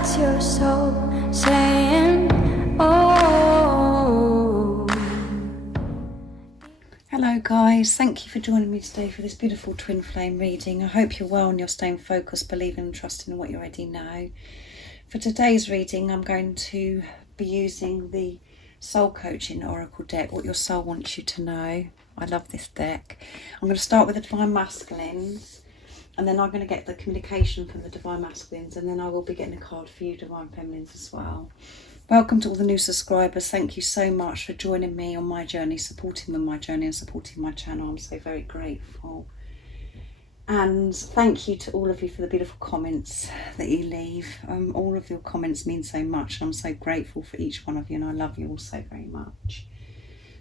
That's your soul saying, oh. Hello guys, thank you for joining me today for this beautiful twin flame reading. I hope you're well and you're staying focused, believing and trusting in what you already know. For today's reading, I'm going to be using the Soul Coaching Oracle deck, What Your Soul Wants You to Know. I love this deck. I'm going to start with the Divine Masculines, and then I'm going to get the communication from the Divine Masculines, and then I will be getting a card for you Divine Feminines as well. Welcome to all the new subscribers. Thank you so much for joining me on my journey, supporting me on my journey and supporting my channel. I'm so very grateful. And thank you to all of you for the beautiful comments that you leave. All of your comments mean so much, and I'm so grateful for each one of you, and I love you all so very much.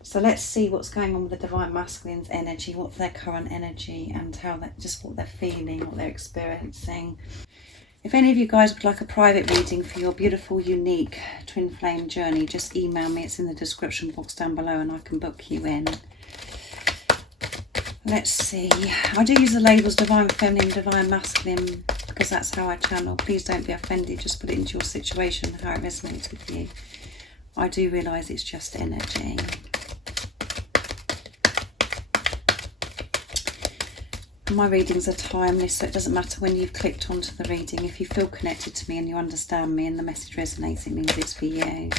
So let's see what's going on with the Divine Masculine's energy, what's their current energy, and how that, just what they're feeling, what they're experiencing. If any of you guys would like a private reading for your beautiful, unique twin flame journey, just email me. It's in the description box down below and I can book you in. Let's see. I do use the labels Divine Feminine, Divine Masculine because that's how I channel. Please don't be offended. Just put it into your situation, how it resonates with you. I do realise it's just energy. My readings are timeless, so it doesn't matter when you've clicked onto the reading. If you feel connected to me and you understand me and the message resonates, it means it's for you.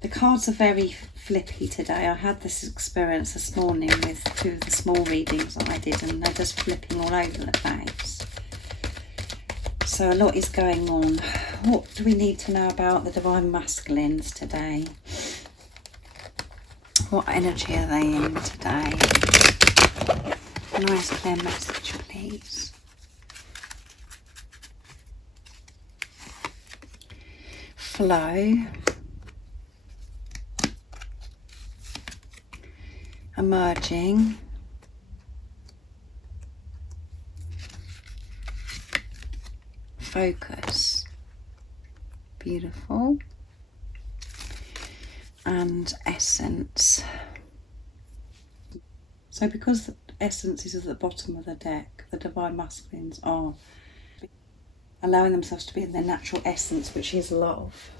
The cards are very flippy today. I had this experience this morning with two of the small readings that I did, and they're just flipping all over the place. So a lot is going on. What do we need to know about the Divine Masculines today? What energy are they in today? Nice clear message, please. Flow. Emerging. Focus. Beautiful. And essence. So because the essence is at the bottom of the deck, the Divine Masculines are allowing themselves to be in their natural essence, which is love.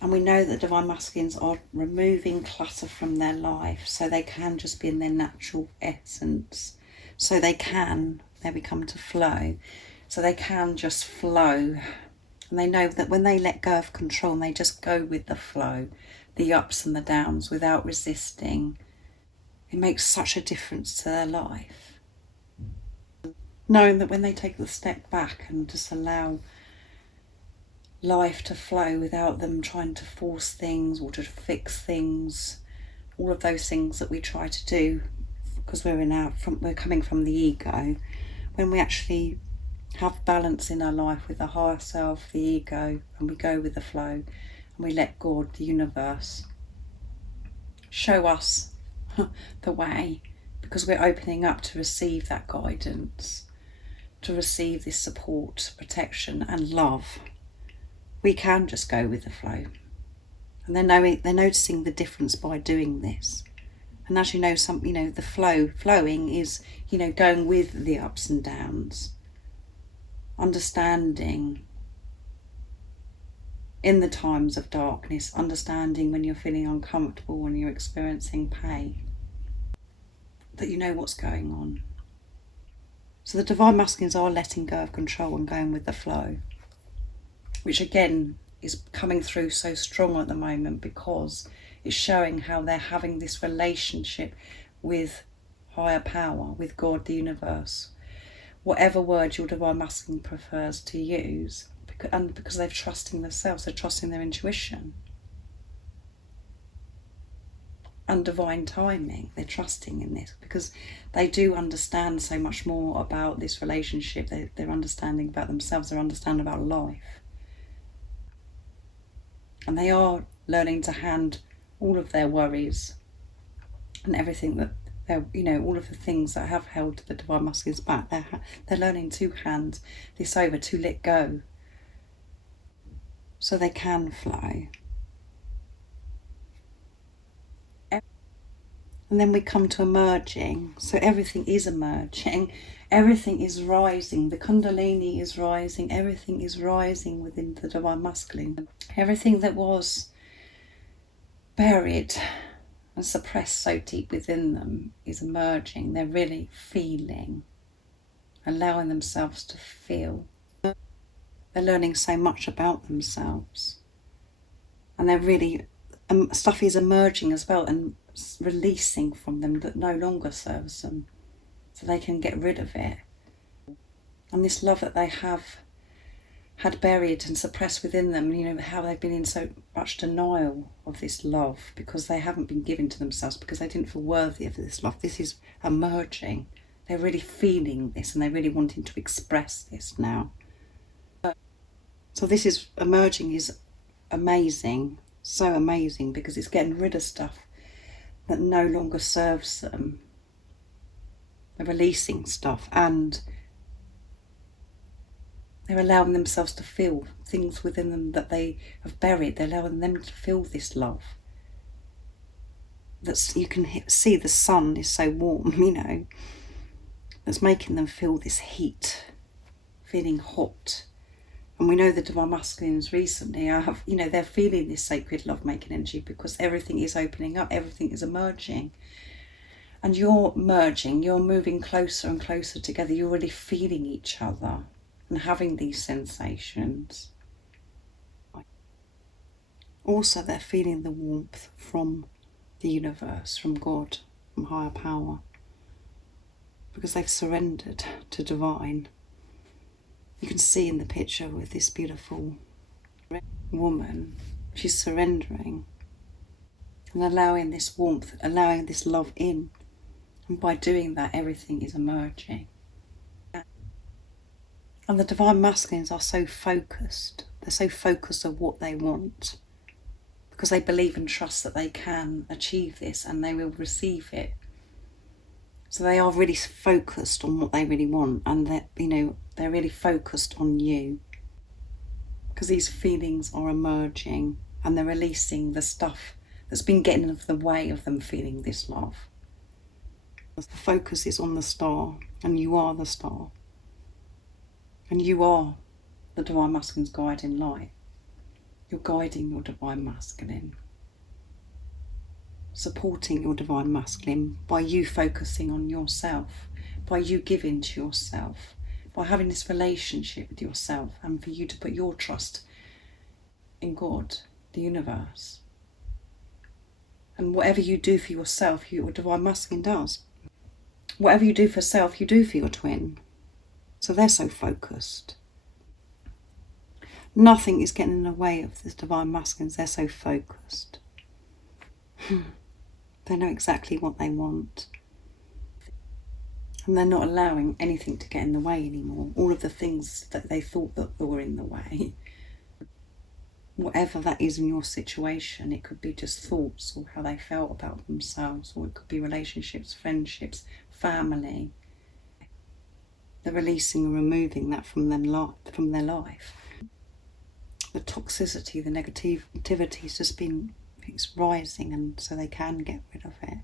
And we know that Divine Masculines are removing clutter from their life so they can just be in their natural essence. So they can, there we come to flow. So they can just flow. And they know that when they let go of control and they just go with the flow, the ups and the downs without resisting, it makes such a difference to their life. Knowing that when they take the step back and just allow life to flow without them trying to force things or to fix things, all of those things that we try to do because we're coming from the ego, when we actually have balance in our life with the higher self, the ego, and we go with the flow and we let God, the universe, show us the way, because we're opening up to receive that guidance, to receive this support, protection and love. We can just go with the flow, and they're noticing the difference by doing this. And as you know, the flowing is, going with the ups and downs, understanding in the times of darkness, understanding when you're feeling uncomfortable, when you're experiencing pain, that you know what's going on. So the Divine Masculines are letting go of control and going with the flow, which again is coming through so strong at the moment because it's showing how they're having this relationship with higher power, with God, the universe, whatever word your Divine Masculine prefers to use. And because they're trusting themselves, they're trusting their intuition and divine timing. They're trusting in this because they do understand so much more about this relationship. They're understanding about themselves, they're understanding about life, and they are learning to hand all of their worries and everything that all of the things that have held the Divine Masculines back. They're learning to hand this over, to let go, so they can flow. And then we come to emerging. So everything is emerging. Everything is rising. The Kundalini is rising. Everything is rising within the Divine Masculine. Everything that was buried and suppressed so deep within them is emerging. They're really feeling, allowing themselves to feel. They're learning so much about themselves. And they're really, stuff is emerging as well and releasing from them that no longer serves them. So they can get rid of it. And this love that they have had buried and suppressed within them, you know, how they've been in so much denial of this love because they haven't been given to themselves, because they didn't feel worthy of this love. This is emerging. They're really feeling this and they're really wanting to express this now. So this is emerging is amazing, so amazing, because it's getting rid of stuff that no longer serves them. They're releasing stuff and they're allowing themselves to feel things within them that they have buried. They're allowing them to feel this love. That's, you can see the sun is so warm, you know, that's making them feel this heat, feeling hot. And we know the Divine Masculines recently have, you know, they're feeling this sacred love-making energy because everything is opening up, everything is emerging. And you're merging, you're moving closer and closer together. You're really feeling each other and having these sensations. Also, they're feeling the warmth from the universe, from God, from higher power, because they've surrendered to divine. You can see in the picture with this beautiful woman, she's surrendering and allowing this warmth, allowing this love in. And by doing that, everything is emerging. And the Divine Masculines are so focused. They're so focused on what they want because they believe and trust that they can achieve this and they will receive it. So they are really focused on what they really want, and that, you know, they're really focused on you because these feelings are emerging and they're releasing the stuff that's been getting in the way of them feeling this love. The focus is on the star, and you are the star. And you are the Divine Masculine's guiding light. You're guiding your Divine Masculine, supporting your Divine Masculine by you focusing on yourself, by you giving to yourself, by having this relationship with yourself, and for you to put your trust in God, the universe. And whatever you do for yourself, your Divine Masculine does. Whatever you do for self, you do for your twin. So they're so focused. Nothing is getting in the way of the Divine Masculines. They're so focused. They know exactly what they want. And they're not allowing anything to get in the way anymore. All of the things that they thought that were in the way. Whatever that is in your situation, it could be just thoughts or how they felt about themselves, or it could be relationships, friendships, family. They're releasing and removing that from their life. The toxicity, the negativity has just been, it's rising, and so they can get rid of it.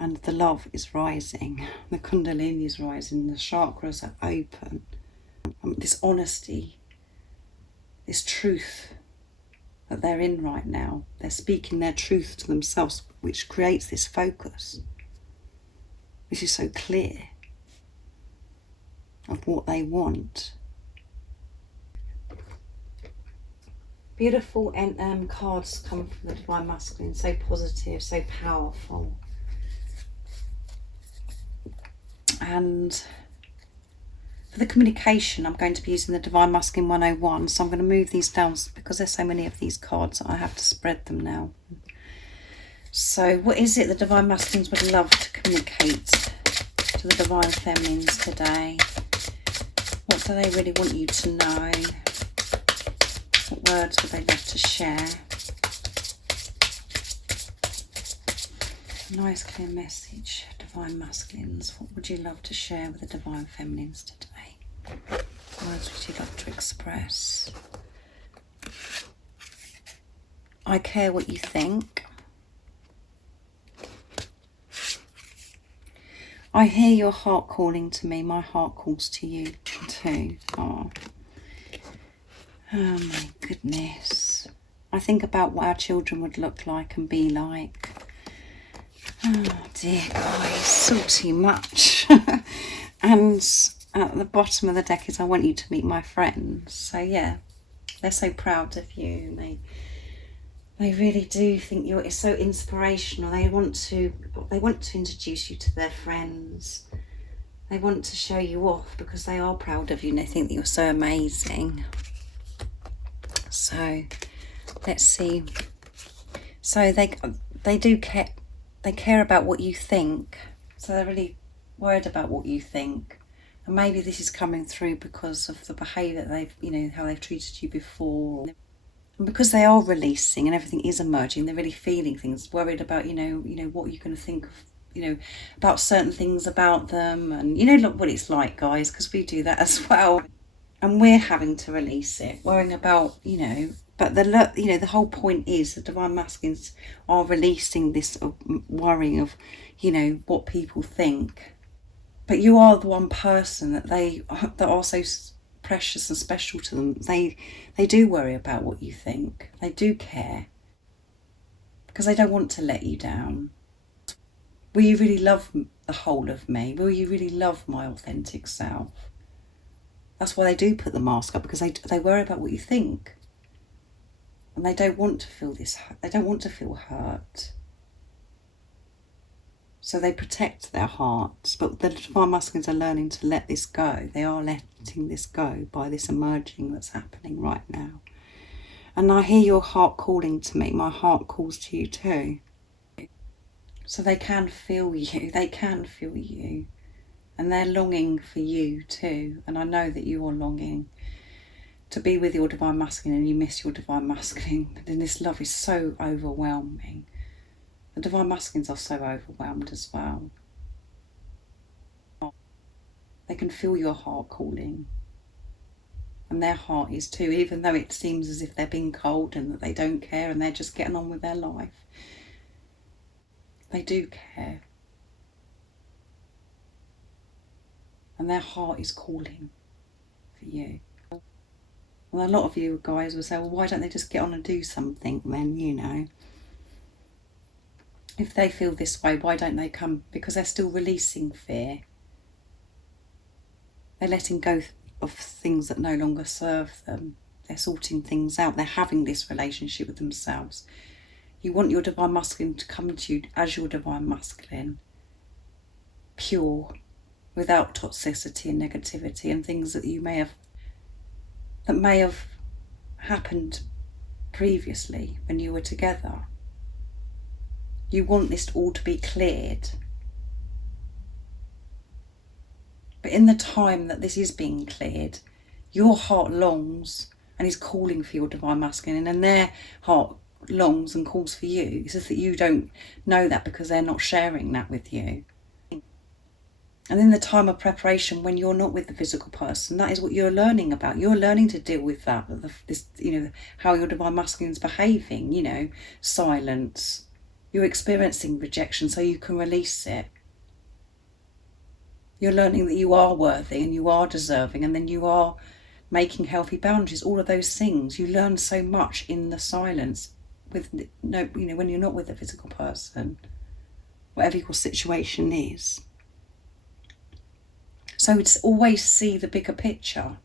And the love is rising, the Kundalini is rising, the chakras are open. This honesty, this truth that they're in right now, they're speaking their truth to themselves, which creates this focus, which is so clear of what they want. Beautiful cards come from the Divine Masculine, so positive, so powerful. And for the communication, I'm going to be using the Divine Masculine 101, so I'm going to move these down because there's so many of these cards, I have to spread them now. So what is it the Divine Masculines would love to communicate to the Divine Feminines today? What do they really want you to know? What words would they love to share? Nice clear message, Divine Masculines. What would you love to share with the Divine Feminines today? What words would you love to express? I care what you think. I hear your heart calling to me. My heart calls to you too. Oh my goodness. I think about what our children would look like and be like. Oh dear guys, salty much. And at the bottom of the deck is I want you to meet my friends. So yeah, they're so proud of you. They really do think you're so inspirational. They want to introduce you to their friends. They want to show you off because they are proud of you and they think that you're so amazing. So let's see. So they do care. They care about what you think. So they're really worried about what you think. And maybe this is coming through because of the behaviour that they've, how they've treated you before. And because they are releasing and everything is emerging, they're really feeling things, worried about, what you're going to think of, about certain things about them. And, look what it's like, guys, because we do that as well. And we're having to release it, worrying about, but the whole point is the Divine Masculines are releasing this worrying of, what people think. But you are the one person that are so precious and special to them. They do worry about what you think. They do care because they don't want to let you down. Will you really love the whole of me? Will you really love my authentic self? That's why they do put the mask up, because they worry about what you think. And they don't want to feel this. They don't want to feel hurt. So they protect their hearts. But the Divine Masculines are learning to let this go. They are letting this go by this emerging that's happening right now. And I hear your heart calling to me. My heart calls to you too. So they can feel you. They can feel you. And they're longing for you too. And I know that you are longing to be with your Divine Masculine, and you miss your Divine Masculine. But then this love is so overwhelming. The Divine Masculines are so overwhelmed as well. They can feel your heart calling. And their heart is too, even though it seems as if they're being cold and that they don't care and they're just getting on with their life. They do care. And their heart is calling for you. Well, a lot of you guys will say, well, why don't they just get on and do something then, If they feel this way, why don't they come? Because they're still releasing fear. They're letting go of things that no longer serve them. They're sorting things out. They're having this relationship with themselves. You want your Divine Masculine to come to you as your Divine Masculine, pure, without toxicity and negativity and things that may have happened previously when you were together. You want this all to be cleared. But in the time that this is being cleared, your heart longs and is calling for your Divine Masculine, and their heart longs and calls for you. It's just that you don't know that because they're not sharing that with you. And in the time of preparation, when you're not with the physical person, that is what you're learning about. You're learning to deal with that, how your Divine Masculine is behaving, silence. You're experiencing rejection so you can release it. You're learning that you are worthy and you are deserving, and then you are making healthy boundaries, all of those things. You learn so much in the silence when you're not with a physical person, whatever your situation is. So it's always see the bigger picture.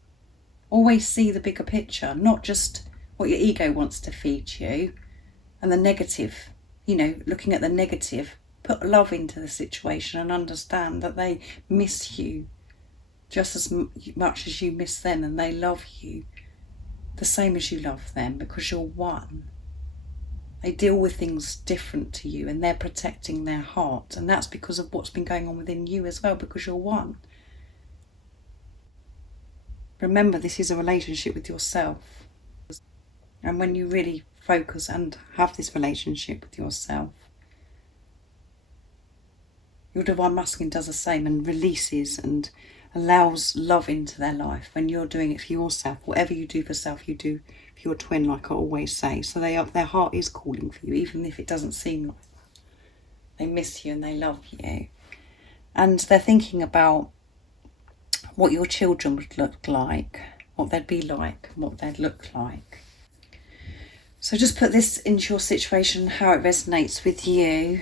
Always see the bigger picture, not just what your ego wants to feed you and the negative, looking at the negative. Put love into the situation and understand that they miss you just as much as you miss them, and they love you the same as you love them, because you're one. They deal with things different to you and they're protecting their heart, and that's because of what's been going on within you as well, because you're one. Remember, this is a relationship with yourself. And when you really focus and have this relationship with yourself, your Divine Masculine does the same and releases and allows love into their life when you're doing it for yourself. Whatever you do for self, you do for your twin, like I always say. So their heart is calling for you, even if it doesn't seem like that. They miss you and they love you. And they're thinking about what your children would look like, what they'd be like, what they'd look like. So just put this into your situation, how it resonates with you.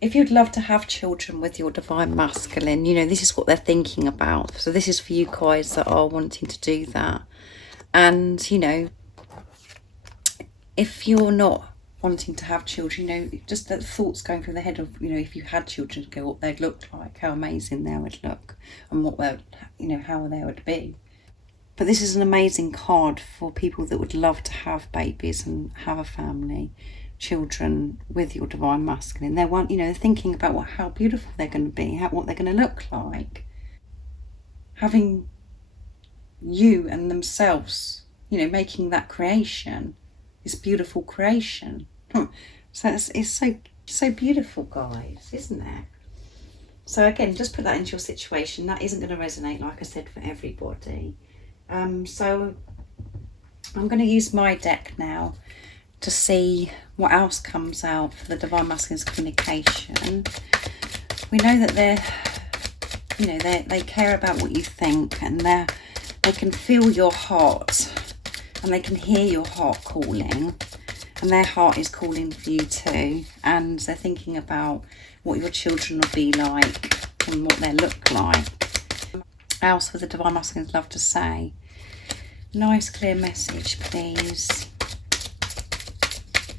If you'd love to have children with your divine masculine, you know, this is what they're thinking about. So this is for you guys that are wanting to do that. And, you know, if you're not wanting to have children, you know, just the thoughts going through the head of, you know, if you had children, go what they'd look like, how amazing they would look, and what they, you know, how they would be. But this is an amazing card for people that would love to have babies and have a family, children with your divine masculine. They want, you know, they're thinking about how beautiful they're going to be, what they're going to look like. Having you and themselves, you know, making that creation, this beautiful creation. So it's so beautiful, guys, isn't it? So again, just put that into your situation. That isn't going to resonate, like I said, for everybody. So I'm going to use my deck now to see what else comes out for the divine masculine's communication. We know that they're, you know, they care about what you think, and they can feel your heart, and they can hear your heart calling, and their heart is calling for you too. And they're thinking about what your children will be like and what they look like. What else would the divine masculines love to say? Nice clear message, please.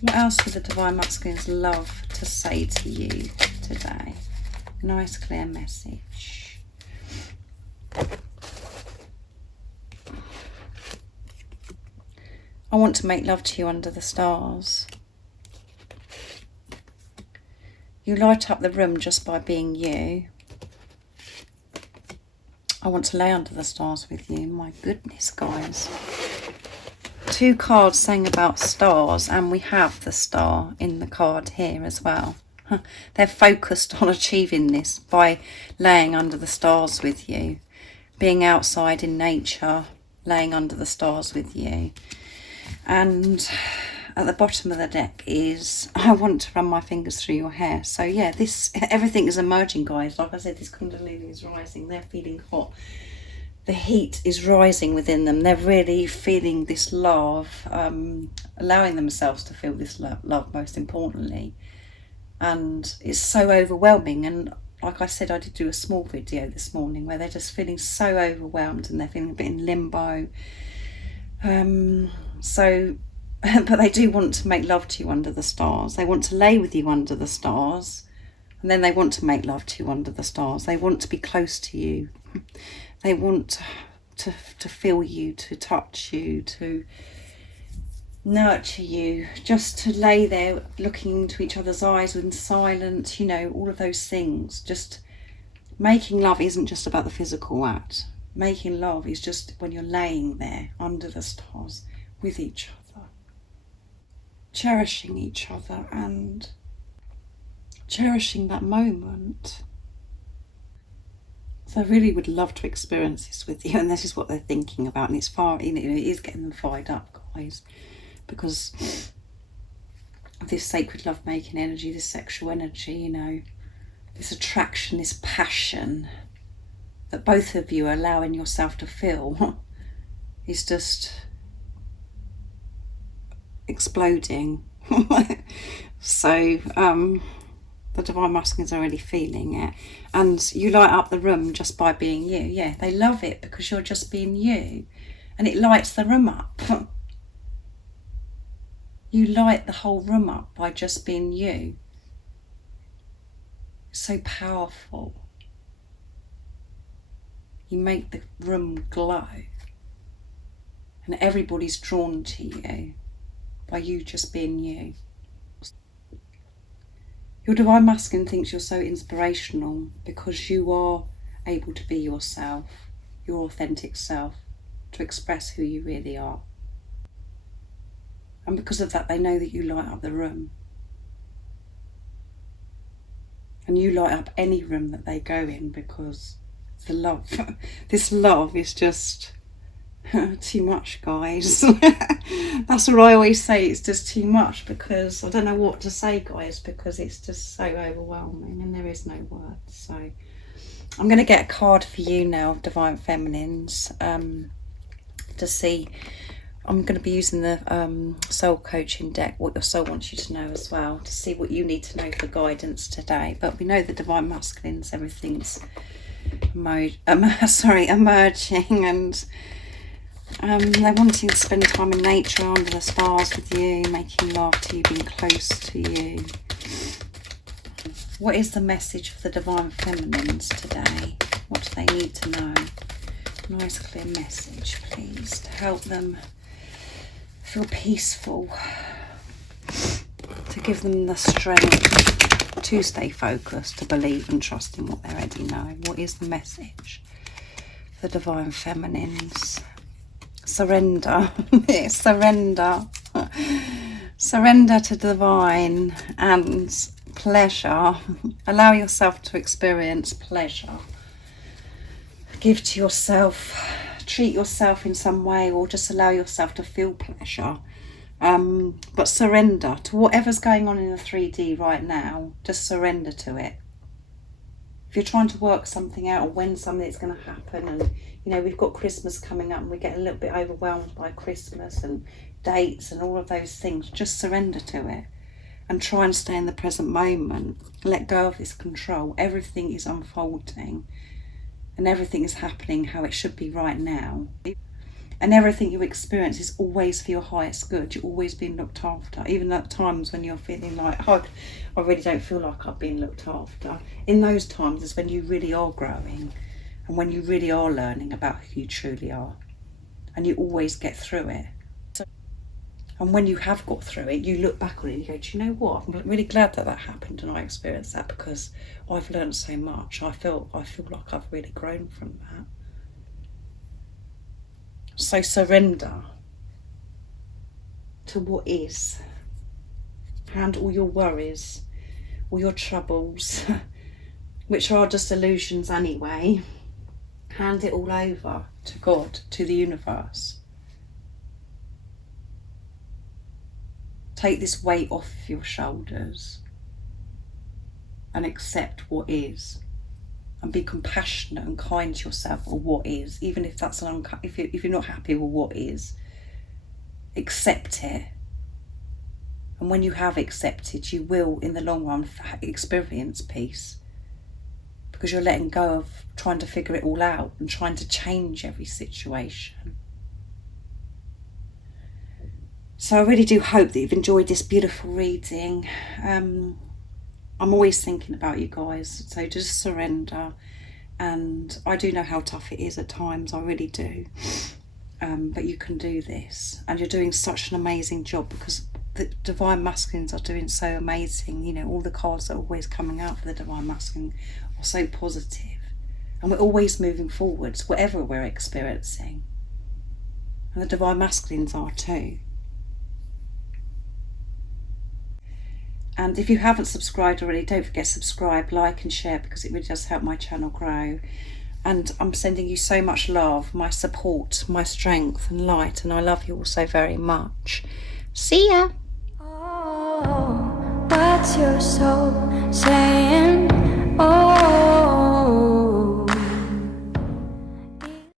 What else would the divine masculines love to say to you today? Nice clear message. I want to make love to you under the stars. You light up the room just by being you. I want to lay under the stars with you. My goodness, guys. 2 cards saying about stars, and we have the star in the card here as well. They're focused on achieving this by laying under the stars with you. Being outside in nature, laying under the stars with you. And at the bottom of the deck is, I want to run my fingers through your hair. So yeah, everything is emerging, guys. Like I said, this Kundalini is rising. They're feeling hot. The heat is rising within them. They're really feeling this love, allowing themselves to feel this love most importantly. And it's so overwhelming. And like I said, I did do a small video this morning where they're just feeling so overwhelmed, and they're feeling a bit in limbo. But they do want to make love to you under the stars. They want to lay with you under the stars, and then they want to make love to you under the stars. They want to be close to you. They want to feel you, to touch you, to nurture you, just to lay there looking into each other's eyes in silence, you know, all of those things. Just making love isn't just about the physical act. Making love is just when you're laying there under the stars with each other, cherishing each other and cherishing that moment. So I really would love to experience this with you, and this is what they're thinking about, and it's it is getting them fired up, guys, because of this sacred love-making energy, this sexual energy, you know, this attraction, this passion that both of you are allowing yourself to feel is just exploding. So the divine masculines are already feeling it, and you light up the room just by being you. Yeah, they love it because you're just being you, and it lights the room up. You light the whole room up by just being you. It's so powerful. You make the room glow, and everybody's drawn to you by you just being you. Your divine masculine thinks you're so inspirational because you are able to be yourself, your authentic self, to express who you really are. And because of that, they know that you light up the room. And you light up any room that they go in, because the love, this love is just too much, guys. That's what I always say, it's just too much, because I don't know what to say, guys, because it's just so overwhelming and there is no words. So I'm going to get a card for you now, Divine Feminines, to see. I'm going to be using the soul coaching deck, what your soul wants you to know as well, to see what you need to know for guidance today. But we know the Divine Masculines, everything's emerging, and they're wanting to spend time in nature, under the stars with you, making love to you, being close to you. What is the message for the Divine Feminines today? What do they need to know? Nice clear message, please, to help them feel peaceful, to give them the strength to stay focused, to believe and trust in what they already know. What is the message for the Divine Feminines? Surrender. Surrender. Surrender to divine and pleasure. Allow yourself to experience pleasure. Give to yourself, treat yourself in some way, or just allow yourself to feel pleasure. But surrender to whatever's going on in the 3D right now. Just surrender to it. If you're trying to work something out, or when something's going to happen, and you know, we've got Christmas coming up and we get a little bit overwhelmed by Christmas and dates and all of those things, just surrender to it and try and stay in the present moment. Let go of this control. Everything is unfolding and everything is happening how it should be right now. And everything you experience is always for your highest good. You're always being looked after. Even at times when you're feeling like, oh, I really don't feel like I've been looked after. In those times is when you really are growing and when you really are learning about who you truly are. And you always get through it. And when you have got through it, you look back on it and you go, do you know what? I'm really glad that happened and I experienced that, because I've learned so much. I feel like I've really grown from that. So surrender to what is. Hand all your worries, all your troubles, which are just illusions anyway. Hand it all over to God, to the universe. Take this weight off of your shoulders and accept what is. And be compassionate and kind to yourself for what is, even if that's if you're not happy with what is. Accept it. And when you have accepted, you will, in the long run, experience peace. Because you're letting go of trying to figure it all out and trying to change every situation. So I really do hope that you've enjoyed this beautiful reading. I'm always thinking about you guys, so just surrender. And I do know how tough it is at times, I really do. But you can do this. And you're doing such an amazing job, because the Divine Masculines are doing so amazing. You know, all the cards that are always coming out for the Divine Masculine are so positive. And we're always moving forwards, whatever we're experiencing. And the Divine Masculines are too. And if you haven't subscribed already, don't forget to subscribe, like and share, because it really does help my channel grow. And I'm sending you so much love, my support, my strength and light, and I love you all so very much. See ya! Oh, what's your soul saying? Oh.